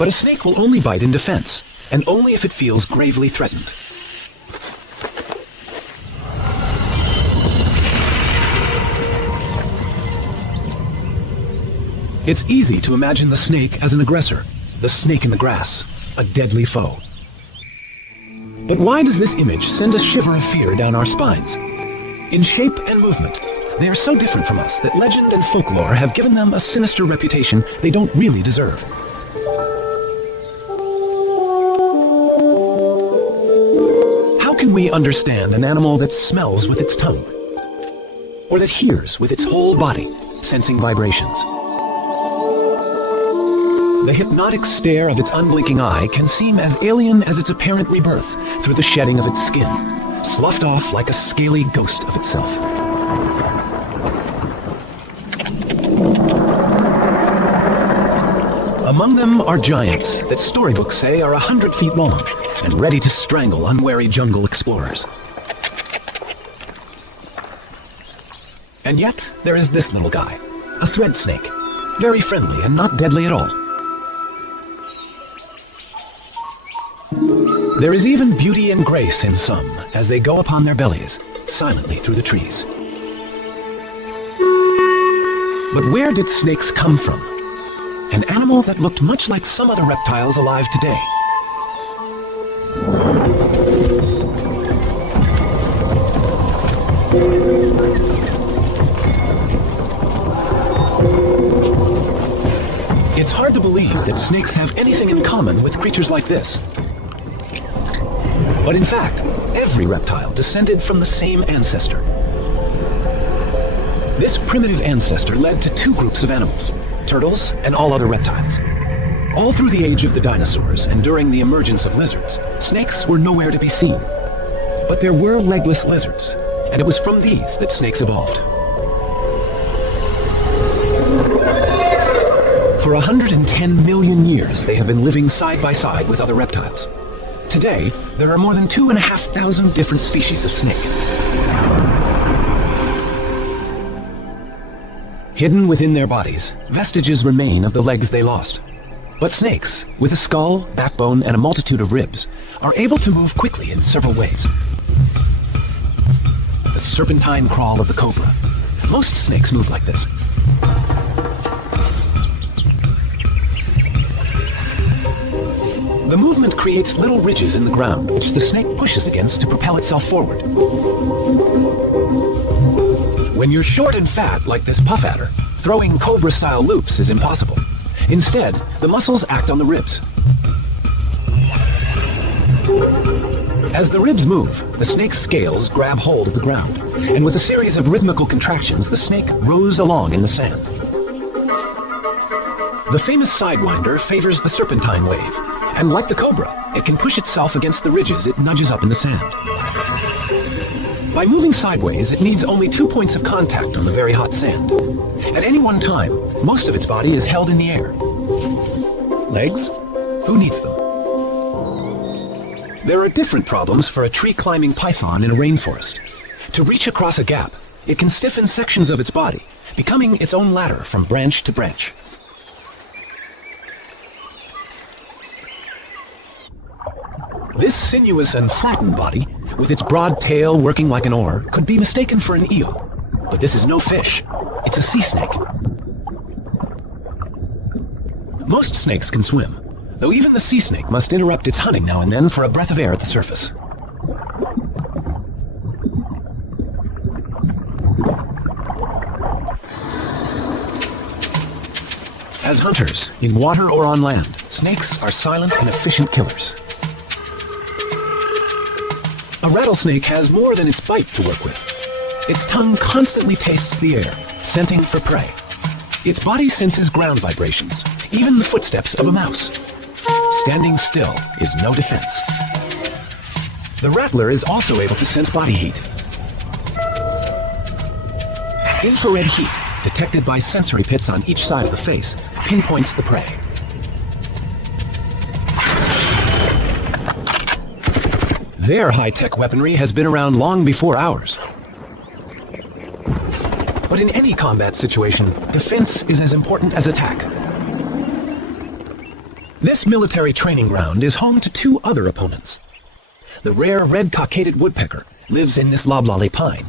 But a snake will only bite in defense, and only if it feels gravely threatened. It's easy to imagine the snake as an aggressor, the snake in the grass, a deadly foe. But why does this image send a shiver of fear down our spines? In shape and movement, they are so different from us that legend and folklore have given them a sinister reputation they don't really deserve. How can we understand an animal that smells with its tongue? Or that hears with its whole body, sensing vibrations? The hypnotic stare of its unblinking eye can seem as alien as its apparent rebirth through the shedding of its skin, sloughed off like a scaly ghost of itself. Among them are giants that storybooks say are 100 feet long and ready to strangle unwary jungle explorers. And yet, there is this little guy, a thread snake, very friendly and not deadly at all. There is even beauty and grace in some as they go upon their bellies, silently through the trees. But where did snakes come from? An animal that looked much like some other reptiles alive today. It's hard to believe that snakes have anything in common with creatures like this. But in fact, every reptile descended from the same ancestor. This primitive ancestor led to two groups of animals, turtles and all other reptiles. All through the age of the dinosaurs and during the emergence of lizards, snakes were nowhere to be seen. But there were legless lizards, and it was from these that snakes evolved. For 110 million years, they have been living side by side with other reptiles. Today, there are more than 2,500 different species of snake. Hidden within their bodies, vestiges remain of the legs they lost. But snakes, with a skull, backbone, and a multitude of ribs, are able to move quickly in several ways. The serpentine crawl of the cobra. Most snakes move like this. The movement creates little ridges in the ground, which the snake pushes against to propel itself forward. When you're short and fat like this puff adder, throwing cobra-style loops is impossible. Instead, the muscles act on the ribs. As the ribs move, the snake's scales grab hold of the ground, and with a series of rhythmical contractions, the snake rows along in the sand. The famous sidewinder favors the serpentine wave, and like the cobra, it can push itself against the ridges it nudges up in the sand. By moving sideways, it needs only 2 points of contact on the very hot sand. At any one time, most of its body is held in the air. Legs? Who needs them? There are different problems for a tree-climbing python in a rainforest. To reach across a gap, it can stiffen sections of its body, becoming its own ladder from branch to branch. This sinuous and flattened body, with its broad tail working like an oar, could be mistaken for an eel. But this is no fish. It's a sea snake. Most snakes can swim, though even the sea snake must interrupt its hunting now and then for a breath of air at the surface. As hunters, in water or on land, snakes are silent and efficient killers. A rattlesnake has more than its bite to work with. Its tongue constantly tastes the air, scenting for prey. Its body senses ground vibrations, even the footsteps of a mouse. Standing still is no defense. The rattler is also able to sense body heat. Infrared heat, detected by sensory pits on each side of the face, pinpoints the prey. Their high-tech weaponry has been around long before ours. But in any combat situation, defense is as important as attack. This military training ground is home to two other opponents. The rare red-cockaded woodpecker lives in this loblolly pine.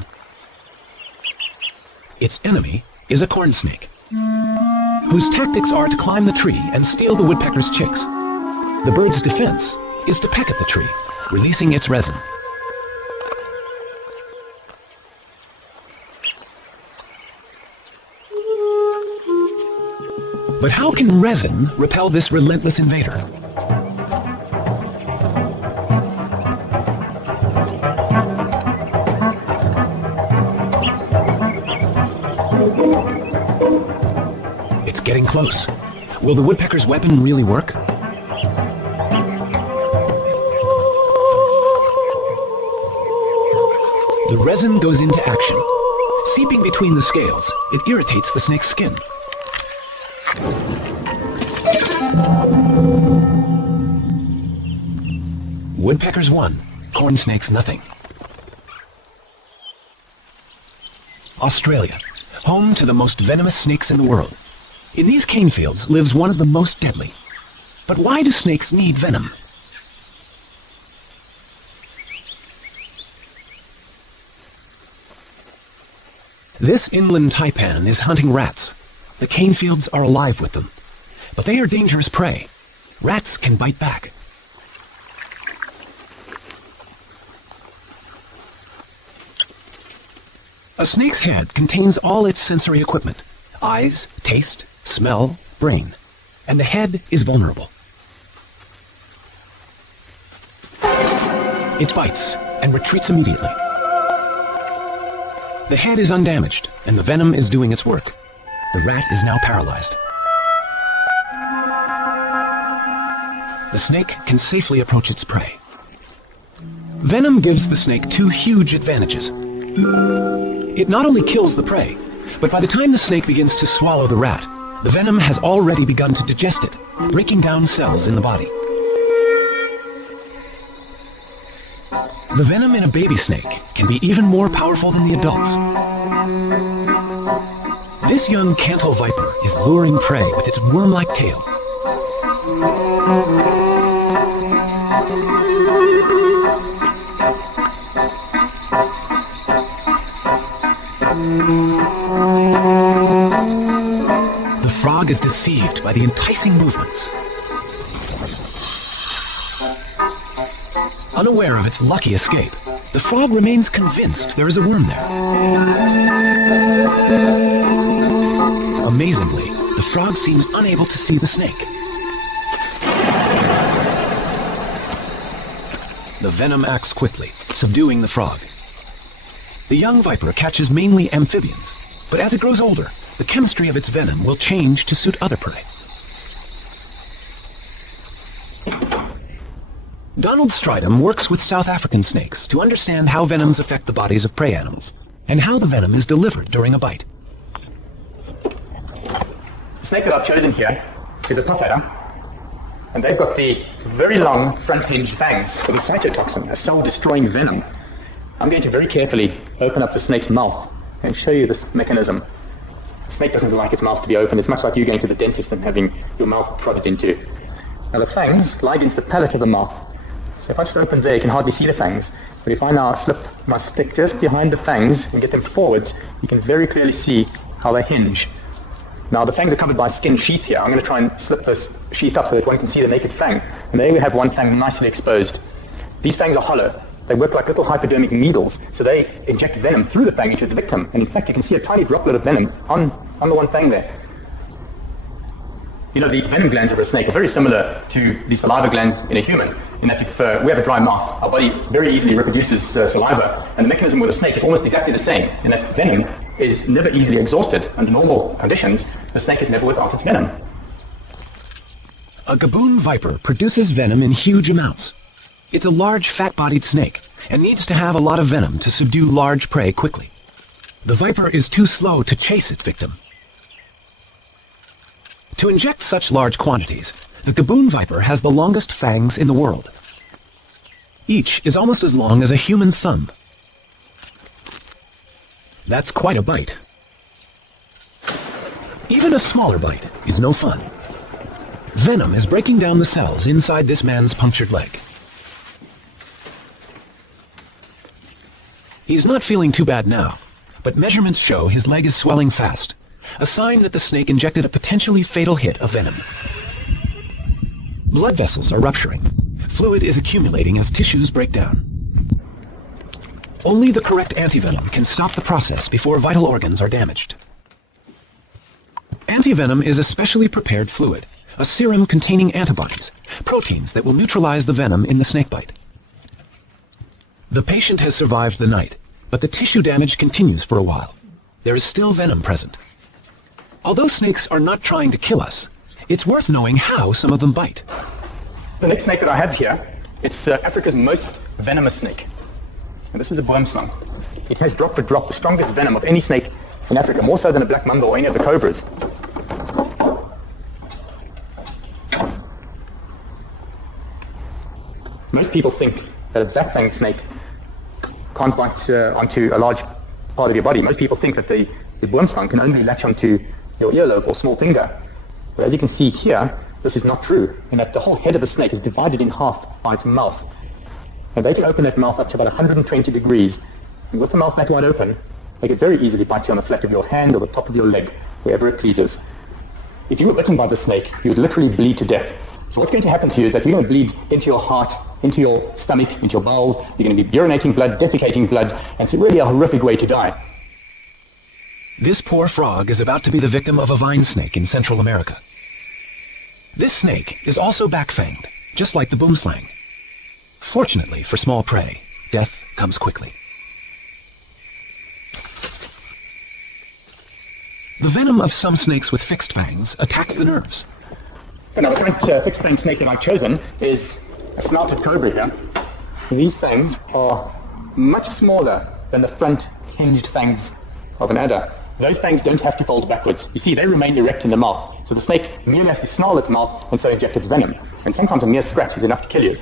Its enemy is a corn snake, whose tactics are to climb the tree and steal the woodpecker's chicks. The bird's defense is to peck at the tree, releasing its resin. But how can resin repel this relentless invader? It's getting close. Will the woodpecker's weapon really work? The resin goes into action. Seeping between the scales, it irritates the snake's skin. Woodpeckers won, corn snakes nothing. Australia, home to the most venomous snakes in the world. In these cane fields lives one of the most deadly. But why do snakes need venom? This inland taipan is hunting rats. The cane fields are alive with them. But they are dangerous prey. Rats can bite back. A snake's head contains all its sensory equipment: eyes, taste, smell, brain. And the head is vulnerable. It bites and retreats immediately. The head is undamaged, and the venom is doing its work. The rat is now paralyzed. The snake can safely approach its prey. Venom gives the snake two huge advantages. It not only kills the prey, but by the time the snake begins to swallow the rat, the venom has already begun to digest it, breaking down cells in the body. The venom in a baby snake can be even more powerful than the adults. This young cantle viper is luring prey with its worm-like tail. The frog is deceived by the enticing movements. Unaware of its lucky escape, the frog remains convinced there is a worm there. Amazingly, the frog seems unable to see the snake. The venom acts quickly, subduing the frog. The young viper catches mainly amphibians, but as it grows older, the chemistry of its venom will change to suit other prey. Donald Stridham works with South African snakes to understand how venoms affect the bodies of prey animals, and how the venom is delivered during a bite. The snake that I've chosen here is a popladder, and they've got the very long front-hinged fangs for the cytotoxin, a cell-destroying venom. I'm going to very carefully open up the snake's mouth and show you this mechanism. The snake doesn't like its mouth to be open. It's much like you going to the dentist and having your mouth prodded into. Now the fangs lie against the palate of the mouth. So if I just open there, you can hardly see the fangs. But if I now slip my stick just behind the fangs and get them forwards, you can very clearly see how they hinge. Now the fangs are covered by a skin sheath here. I'm going to try and slip this sheath up so that one can see the naked fang. And there we have one fang nicely exposed. These fangs are hollow. They work like little hypodermic needles, so they inject venom through the fang into its victim. And in fact, you can see a tiny droplet of venom on the one fang there. You know, the venom glands of a snake are very similar to the saliva glands in a human, in that we have a dry mouth. Our body very easily reproduces saliva, and the mechanism with a snake is almost exactly the same, in that venom is never easily exhausted. Under normal conditions, the snake is never without its venom. A gaboon viper produces venom in huge amounts. It's a large, fat-bodied snake, and needs to have a lot of venom to subdue large prey quickly. The viper is too slow to chase its victim. To inject such large quantities, the gaboon viper has the longest fangs in the world. Each is almost as long as a human thumb. That's quite a bite. Even a smaller bite is no fun. Venom is breaking down the cells inside this man's punctured leg. He's not feeling too bad now, but measurements show his leg is swelling fast, a sign that the snake injected a potentially fatal hit of venom. Blood vessels are rupturing. Fluid is accumulating as tissues break down. Only the correct antivenom can stop the process before vital organs are damaged. Antivenom is a specially prepared fluid, a serum containing antibodies, proteins that will neutralize the venom in the snakebite. The patient has survived the night, but the tissue damage continues for a while. There is still venom present. Although snakes are not trying to kill us, it's worth knowing how some of them bite. The next snake that I have here, it's Africa's most venomous snake. And this is a boom slug. It has drop for drop the strongest venom of any snake in Africa, more so than a black mamba or any of the cobras. Most people think that a black-fanged snake can't bite onto a large part of your body. Most people think that the boom slug can only latch onto your earlobe or small finger. But as you can see here, this is not true, in that the whole head of the snake is divided in half by its mouth. And they can open that mouth up to about 120 degrees. And with the mouth that wide open, they could very easily bite you on the flat of your hand or the top of your leg, wherever it pleases. If you were bitten by the snake, you would literally bleed to death. So what's going to happen to you is that you're going to bleed into your heart, into your stomach, into your bowels. You're going to be urinating blood, defecating blood, and it's really a horrific way to die. This poor frog is about to be the victim of a vine snake in Central America. This snake is also back-fanged, just like the boomslang. Fortunately for small prey, death comes quickly. The venom of some snakes with fixed fangs attacks the nerves. And now the current fixed-fang snake that I've chosen is a snouted cobra here. These fangs are much smaller than the front hinged fangs of an adder. Those fangs don't have to fold backwards. You see, they remain erect in the mouth. So the snake merely has to snarl its mouth and so inject its venom. And sometimes a mere scratch is enough to kill you.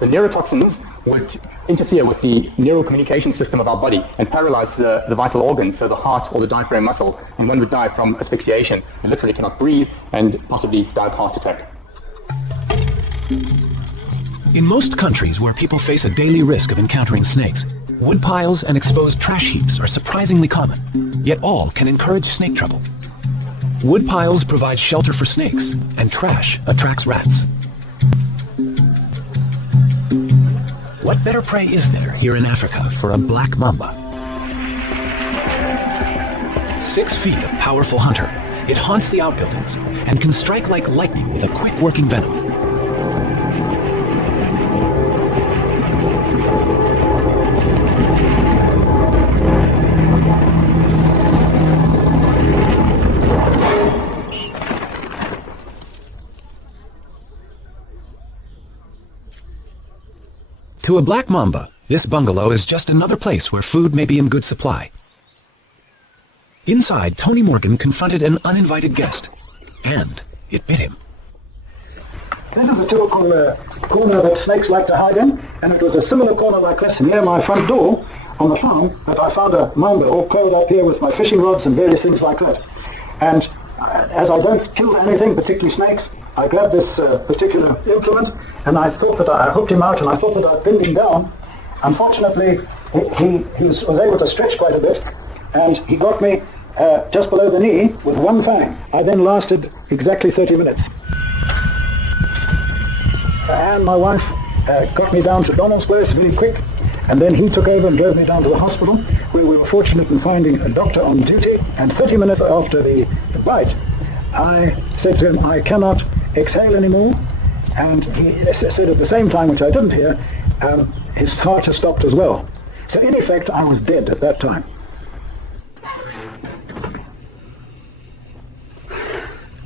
The neurotoxins would interfere with the neural communication system of our body and paralyze the vital organs, so the heart or the diaphragm muscle, and one would die from asphyxiation and literally cannot breathe and possibly die of heart attack. In most countries where people face a daily risk of encountering snakes, wood piles and exposed trash heaps are surprisingly common, yet all can encourage snake trouble. Wood piles provide shelter for snakes, and trash attracts rats. What better prey is there here in Africa for a black mamba? 6 feet of powerful hunter, it haunts the outbuildings and can strike like lightning with a quick-working venom. To a black mamba, this bungalow is just another place where food may be in good supply. Inside, Tony Morgan confronted an uninvited guest, and it bit him. This is a typical corner that snakes like to hide in, and it was a similar corner like this near my front door on the farm that I found a mamba all coiled up here with my fishing rods and various things like that. And as I don't kill anything, particularly snakes, I grabbed this particular implement, and I thought that I hooked him out, and I thought that I'd pinned him down. Unfortunately, he was able to stretch quite a bit, and he got me just below the knee with one fang. I then lasted exactly 30 minutes. And my wife got me down to Donald's place very quick, and then he took over and drove me down to the hospital, where we were fortunate in finding a doctor on duty. And 30 minutes after the bite, I said to him, I cannot exhale anymore. And he said at the same time, which I didn't hear, his heart has stopped as well. So in effect, I was dead at that time.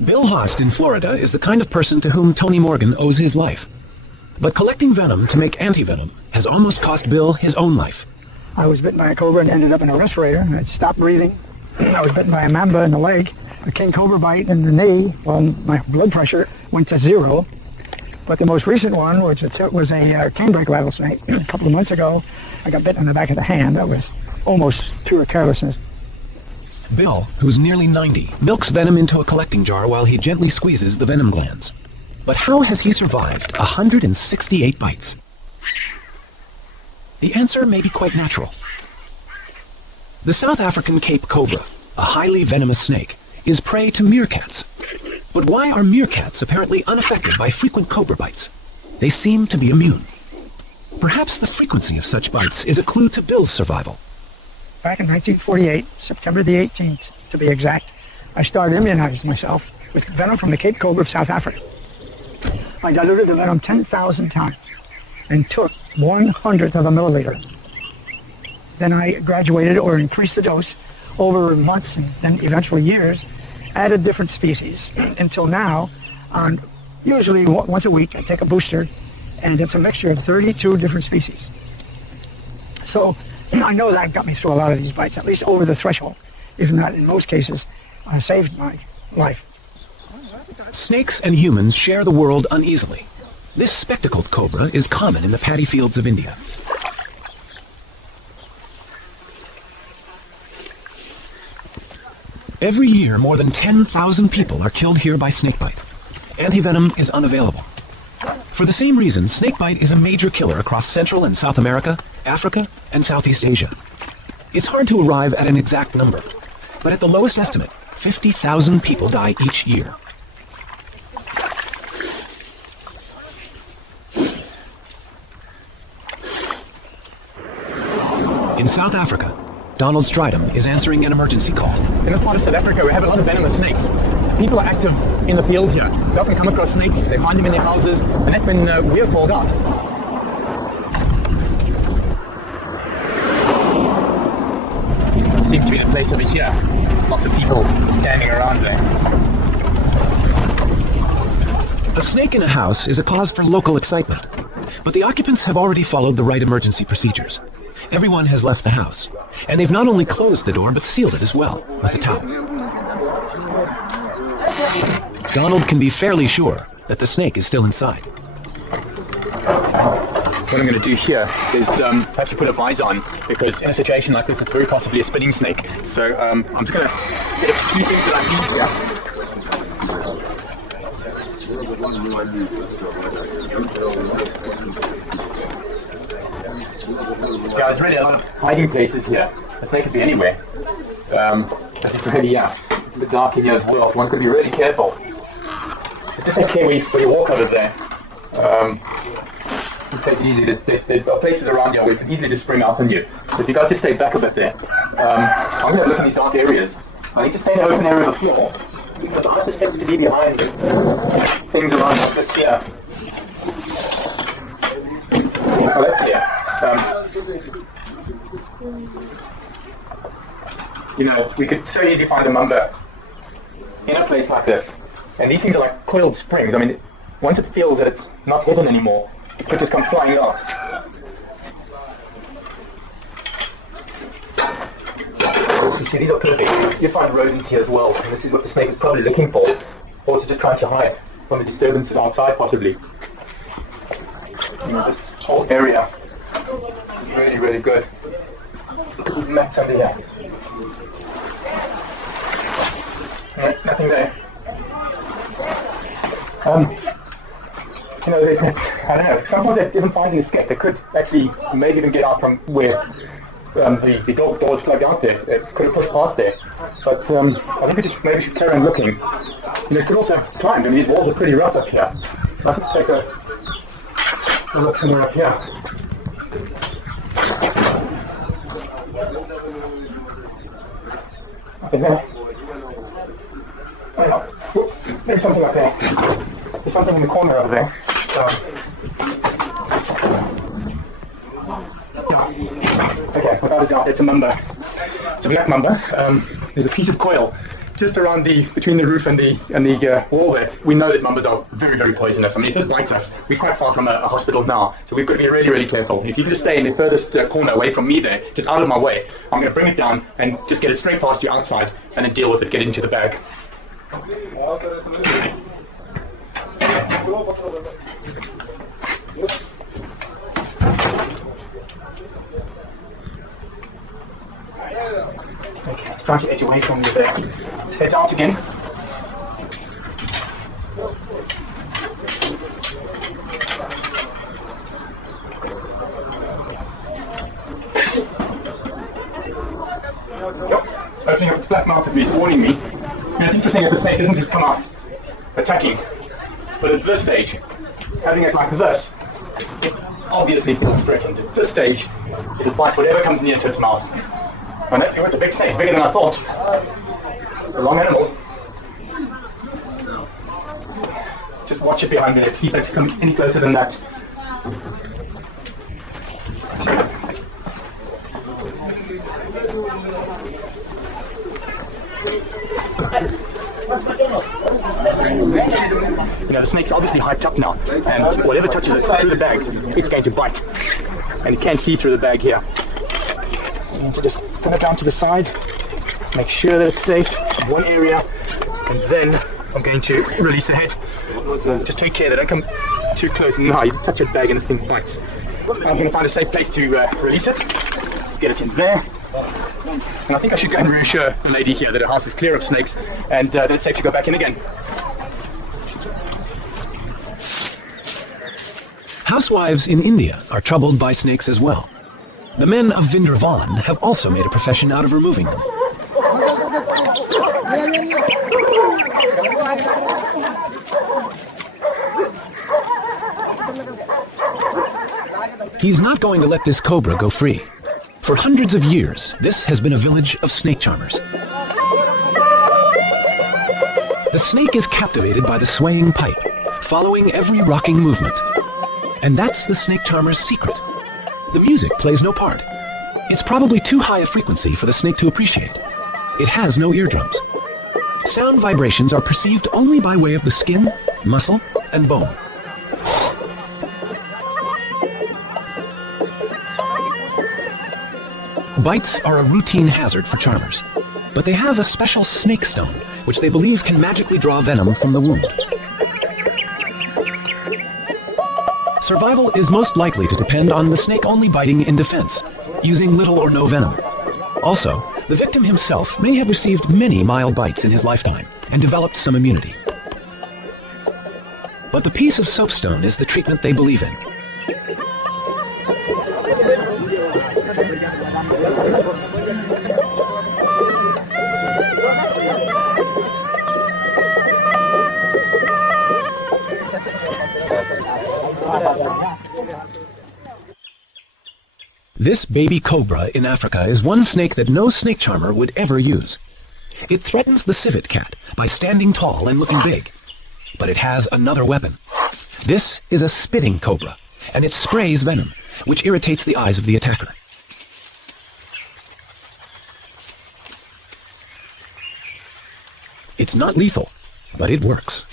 Bill Haast in Florida is the kind of person to whom Tony Morgan owes his life. But collecting venom to make antivenom has almost cost Bill his own life. I was bitten by a cobra and ended up in a respirator, and I stopped breathing. I was bitten by a mamba in the leg, a king cobra bite in the knee. Well, my blood pressure went to 0. But the most recent one, which was a canebrake rattlesnake, a couple of months ago, I got bitten in the back of the hand. That was almost pure carelessness. Bill, who's nearly 90, milks venom into a collecting jar while he gently squeezes the venom glands. But how has he survived 168 bites? The answer may be quite natural. The South African Cape cobra, a highly venomous snake, is prey to meerkats. But why are meerkats apparently unaffected by frequent cobra bites? They seem to be immune. Perhaps the frequency of such bites is a clue to Bill's survival. Back in 1948, September the 18th, to be exact, I started immunizing myself with venom from the Cape cobra of South Africa. I diluted the venom 10,000 times and took 1/100th of a milliliter. Then I graduated or increased the dose over months and then eventually years, added different species until now, usually once a week I take a booster, and it's a mixture of 32 different species. So I know that got me through a lot of these bites, at least over the threshold, if not in most cases saved my life. Snakes and humans share the world uneasily. This spectacled cobra is common in the paddy fields of India. Every year, more than 10,000 people are killed here by snakebite. Antivenom is unavailable. For the same reason, snakebite is a major killer across Central and South America, Africa, and Southeast Asia. It's hard to arrive at an exact number, but at the lowest estimate, 50,000 people die each year. In South Africa, Donald Stridham is answering an emergency call. In this part of South Africa, we have a lot of venomous snakes. People are active in the field here. They often come across snakes, they find them in their houses, and that's when we are called out. Seems to be the place over here. Lots of people standing around there. A snake in a house is a cause for local excitement, but the occupants have already followed the right emergency procedures. Everyone has left the house, and they've not only closed the door, but sealed it as well, with a towel. Donald can be fairly sure that the snake is still inside. What I'm going to do here is actually put a visor on, because in a situation like this, it's very possibly a spinning snake. So I'm just going to get a few things that I need here. Yeah, there's really a lot of hiding places here. The snake could be anywhere. This is really, a bit dark in here as well, so one's going to be really careful. But just take care when you walk over there. Take it easy. There are places around here where you can easily just spring out on you. So if you guys just stay back a bit there. I'm going to look in these dark areas. I need to stay in the open area of the floor, because I suspect it to be behind things around like this here. Oh, that's clear. We could so easily find a number in a place like this. And these things are like coiled springs. I mean, once it feels that it's not hidden anymore, it could just come flying out. You see, these are perfect. You find rodents here as well, and this is what the snake is probably looking for, or it's just trying to hide from the disturbances outside, possibly. This whole area is really, really good. Look at these mats under here. No, nothing there. I don't know. Sometimes they even find an escape. They could actually maybe even get out from where the door is plugged out there. They could have pushed past there. But I think we just maybe should carry on looking. It could also have climbed. I mean, these walls are pretty rough up here. So I can take a look somewhere up here. Up in there. Oh no. Whoops. There's something up there. There's something in the corner over there. Okay, without a doubt, it's a mamba. It's a black mamba. There's a piece of coil just around between the roof and the wall there. We know that mambas are very, very poisonous. I mean, if this bites us, we're quite far from a hospital now, so we've got to be really, really careful. If you can just stay in the furthest corner away from me there, just out of my way, I'm going to bring it down and just get it straight past you outside and then deal with it, get it into the bag. Okay, start to edge away from you there. Let's head out again. opening up its black mouth at me, it's warning me. And it's interesting that the snake doesn't just come out attacking, but at this stage, having it like this, it obviously feels threatened. At this stage, it'll bite whatever comes near to its mouth. And that's, it's a big snake, bigger than I thought. It's a long animal. Just watch it behind me. Please don't come any closer than that. You know, the snake's obviously hyped up now, and whatever touches it through the bag, it's going to bite. And you can see through the bag here. You need to just put it down to the side, make sure that it's safe in one area, and then I'm going to release the head. Just take care that I don't come too close. Now you just touch your bag and this thing bites. I'm going to find a safe place to release it. Let's get it in there. And I think I should go and reassure the lady here that her house is clear of snakes and that it's safe to go back in again. Housewives in India are troubled by snakes as well. The men of Vindravan have also made a profession out of removing them. He's not going to let this cobra go free. For hundreds of years, this has been a village of snake charmers. The snake is captivated by the swaying pipe, following every rocking movement. And that's the snake charmer's secret. The music plays no part. It's probably too high a frequency for the snake to appreciate. It has no eardrums. Sound vibrations are perceived only by way of the skin, muscle, and bone. Bites are a routine hazard for charmers, but they have a special snake stone, which they believe can magically draw venom from the wound. Survival is most likely to depend on the snake only biting in defense, using little or no venom. Also, the victim himself may have received many mild bites in his lifetime and developed some immunity. But the piece of soapstone is the treatment they believe in. This baby cobra in Africa is one snake that no snake charmer would ever use. It threatens the civet cat by standing tall and looking big. But it has another weapon. This is a spitting cobra, and it sprays venom, which irritates the eyes of the attacker. It's not lethal, but it works.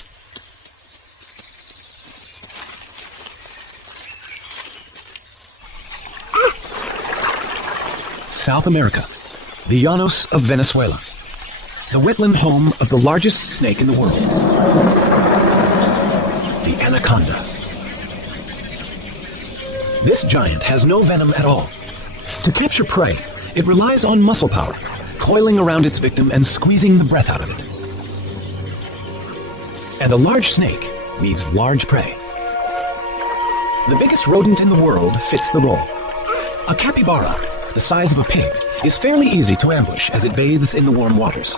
South America, the Llanos of Venezuela, the wetland home of the largest snake in the world, the anaconda. This giant has no venom at all. To capture prey, it relies on muscle power, coiling around its victim and squeezing the breath out of it. And a large snake needs large prey. The biggest rodent in the world fits the role. A capybara, the size of a pig, is fairly easy to ambush as it bathes in the warm waters.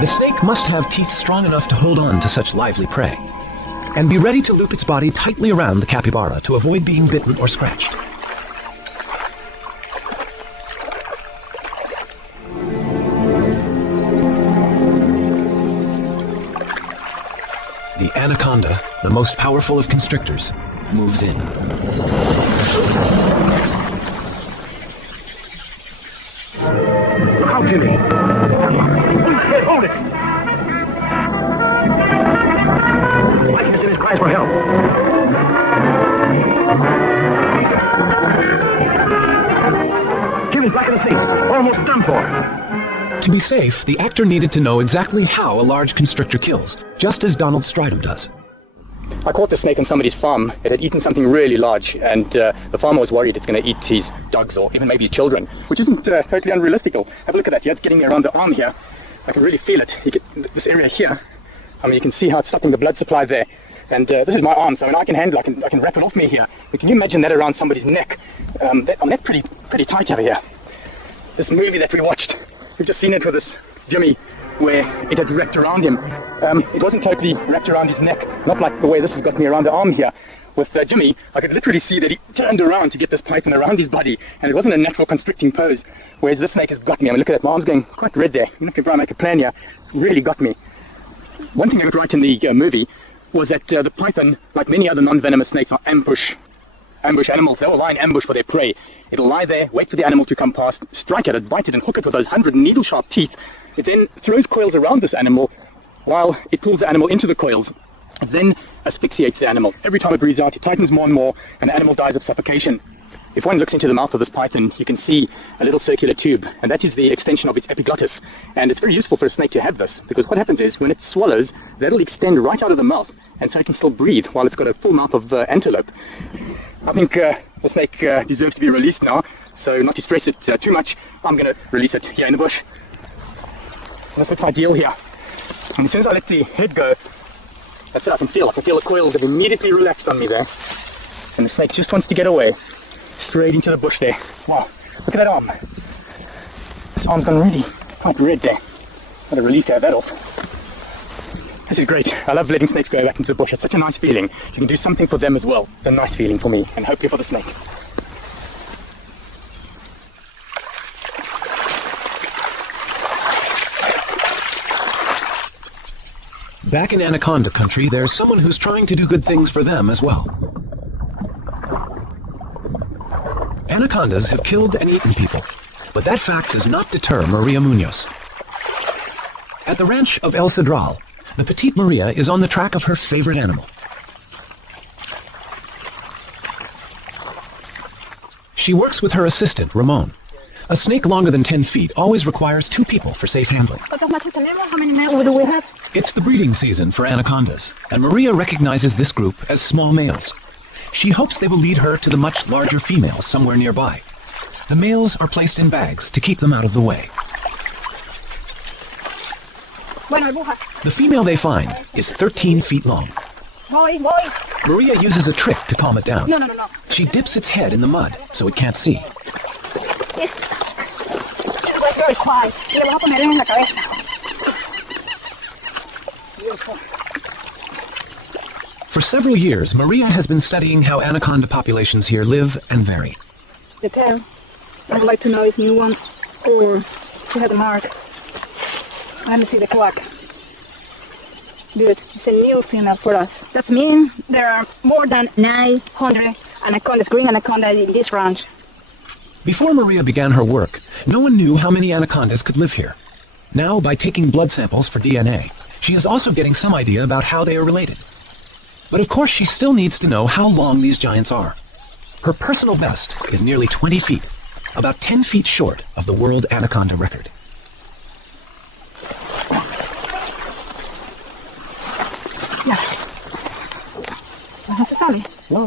The snake must have teeth strong enough to hold on to such lively prey, and be ready to loop its body tightly around the capybara to avoid being bitten or scratched. The anaconda, the most powerful of constrictors, moves in. How, Jimmy? Hey, hold it! I think Jimmy's crying for help. Jimmy's back in the seat, almost done for. To be safe, the actor needed to know exactly how a large constrictor kills, just as Donald Stridham does. I caught the snake on somebody's farm. It had eaten something really large, and the farmer was worried it's going to eat his dogs or even maybe his children, which isn't totally unrealistic. Have a look at that. Yeah, it's getting me around the arm here. I can really feel it. You get this area here. I mean, you can see how it's stopping the blood supply there. And this is my arm, so I mean, I can handle. I can wrap it off me here. But can you imagine that around somebody's neck? That's pretty pretty tight over here. This movie that we watched, we've just seen it with this Jimmy, where it had wrapped around him. It wasn't totally wrapped around his neck, not like the way this has got me around the arm here. With Jimmy, I could literally see that he turned around to get this python around his body, and it wasn't a natural constricting pose, whereas this snake has got me. I mean, look at that, my arm's going quite red there. I'm not going to try and make a plan here. It's really got me. One thing I got right in the movie was that the python, like many other non-venomous snakes, are ambush animals. They will lie in ambush for their prey. It'll lie there, wait for the animal to come past, strike at it, bite it, and hook it with those 100 needle-sharp teeth. It then throws coils around this animal while it pulls the animal into the coils. It then asphyxiates the animal. Every time it breathes out, it tightens more and more, and the animal dies of suffocation. If one looks into the mouth of this python, you can see a little circular tube, and that is the extension of its epiglottis. And it's very useful for a snake to have this, because what happens is, when it swallows, that'll extend right out of the mouth, and so it can still breathe while it's got a full mouth of antelope. I think the snake deserves to be released now, so not to stress it too much, I'm going to release it here in the bush. This looks ideal here. And as soon as I let the head go, that's it, I can feel the coils have immediately relaxed on me there. And the snake just wants to get away. Straight into the bush there. Wow, look at that arm. This arm's gone really quite red there. What a relief to have that off. This is great. I love letting snakes go back into the bush. It's such a nice feeling. You can do something for them as well. It's a nice feeling for me, and hopefully for the snake. Back in anaconda country, there's someone who's trying to do good things for them as well. Anacondas have killed and eaten people, but that fact does not deter Maria Munoz. At the ranch of El Cedral, the petite Maria is on the track of her favorite animal. She works with her assistant, Ramon. A snake longer than 10 feet always requires 2 people for safe handling. How many males do we have? It's the breeding season for anacondas, and Maria recognizes this group as small males. She hopes they will lead her to the much larger females somewhere nearby. The males are placed in bags to keep them out of the way. The female they find is 13 feet long. Maria uses a trick to calm it down. No. She dips its head in the mud so it can't see. It's very quiet. Le voy a poner en la cabeza. For several years, Maria has been studying how anaconda populations here live and vary. The tail, I would like to know is new one or she had a mark. Let me see the quack. Good. It's a new female for us. That means there are more than 900 anacondas, green anaconda in this ranch. Before Maria began her work, no one knew how many anacondas could live here. Now, by taking blood samples for DNA, she is also getting some idea about how they are related. But of course, she still needs to know how long these giants are. Her personal best is nearly 20 feet, about 10 feet short of the world anaconda record.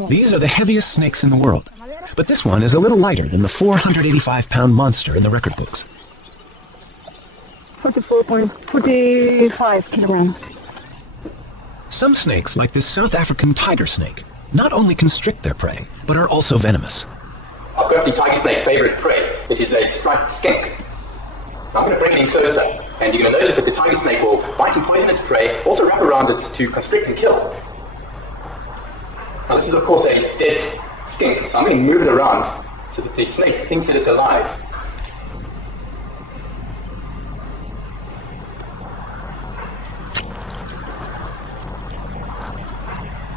These are the heaviest snakes in the world, but this one is a little lighter than the 485-pound monster in the record books. 44.45 kilograms. Some snakes, like this South African tiger snake, not only constrict their prey, but are also venomous. I've got the tiger snake's favorite prey. It is a striped skink. I'm going to bring it in closer, and you're going to notice that the tiger snake will bite and poison its prey, also wrap around it to constrict and kill. Now this is of course a dead skink, so I'm going to move it around so that the snake thinks that it's alive.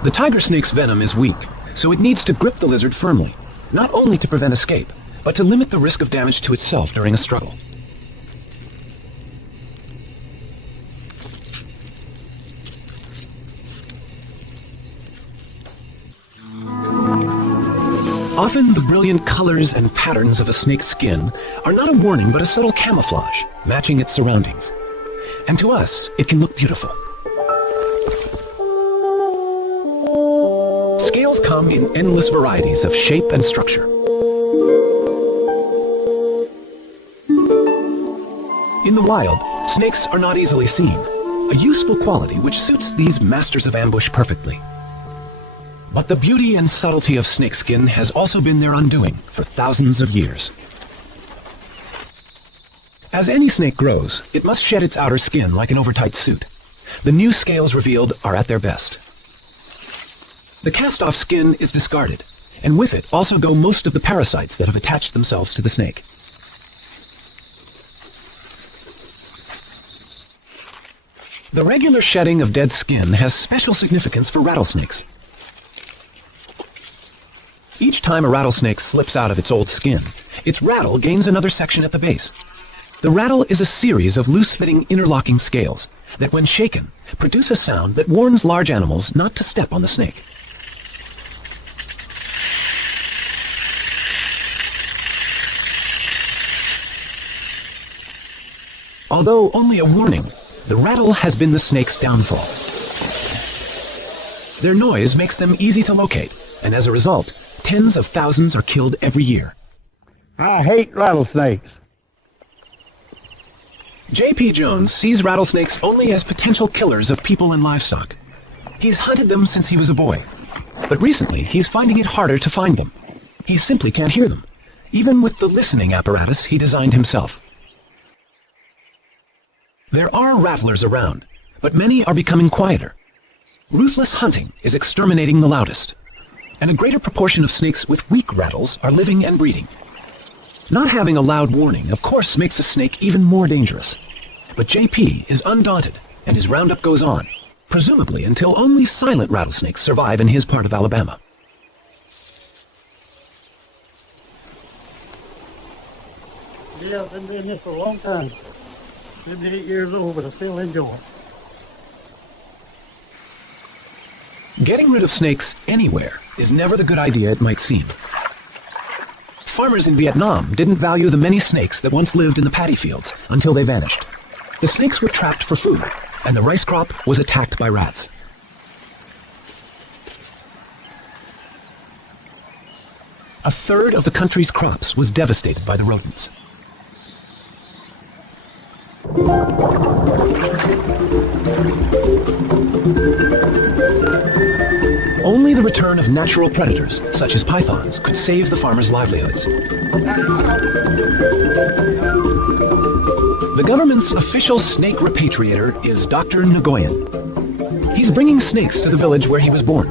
The tiger snake's venom is weak, so it needs to grip the lizard firmly, not only to prevent escape, but to limit the risk of damage to itself during a struggle. Often, the brilliant colors and patterns of a snake's skin are not a warning but a subtle camouflage, matching its surroundings. And to us, it can look beautiful. Scales come in endless varieties of shape and structure. In the wild, snakes are not easily seen, a useful quality which suits these masters of ambush perfectly. But the beauty and subtlety of snakeskin has also been their undoing for thousands of years. As any snake grows, it must shed its outer skin like an overtight suit. The new scales revealed are at their best. The cast-off skin is discarded, and with it also go most of the parasites that have attached themselves to the snake. The regular shedding of dead skin has special significance for rattlesnakes. Each time a rattlesnake slips out of its old skin, its rattle gains another section at the base. The rattle is a series of loose-fitting interlocking scales that, when shaken, produce a sound that warns large animals not to step on the snake. Although only a warning, the rattle has been the snake's downfall. Their noise makes them easy to locate, and as a result, tens of thousands are killed every year. I hate rattlesnakes. J.P. Jones sees rattlesnakes only as potential killers of people and livestock. He's hunted them since he was a boy, but recently he's finding it harder to find them. He simply can't hear them, even with the listening apparatus he designed himself. There are rattlers around, but many are becoming quieter. Ruthless hunting is exterminating the loudest, and a greater proportion of snakes with weak rattles are living and breeding. Not having a loud warning, of course, makes a snake even more dangerous. But J.P. is undaunted, and his roundup goes on, presumably until only silent rattlesnakes survive in his part of Alabama. Yeah, I've been doing this for a long time. 78 years old, but I still enjoy it. Getting rid of snakes anywhere is never the good idea it might seem. Farmers in Vietnam didn't value the many snakes that once lived in the paddy fields until they vanished. The snakes were trapped for food, and the rice crop was attacked by rats. A third of the country's crops was devastated by the rodents. Only the return of natural predators, such as pythons, could save the farmers' livelihoods. The government's official snake repatriator is Dr. Nguyen. He's bringing snakes to the village where he was born.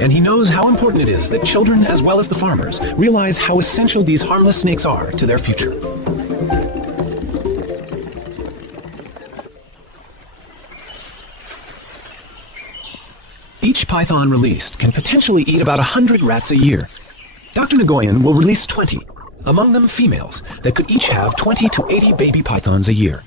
And he knows how important it is that children, as well as the farmers, realize how essential these harmless snakes are to their future. Each python released can potentially eat about 100 rats a year. Dr. Nguyen will release 20, among them females, that could each have 20 to 80 baby pythons a year.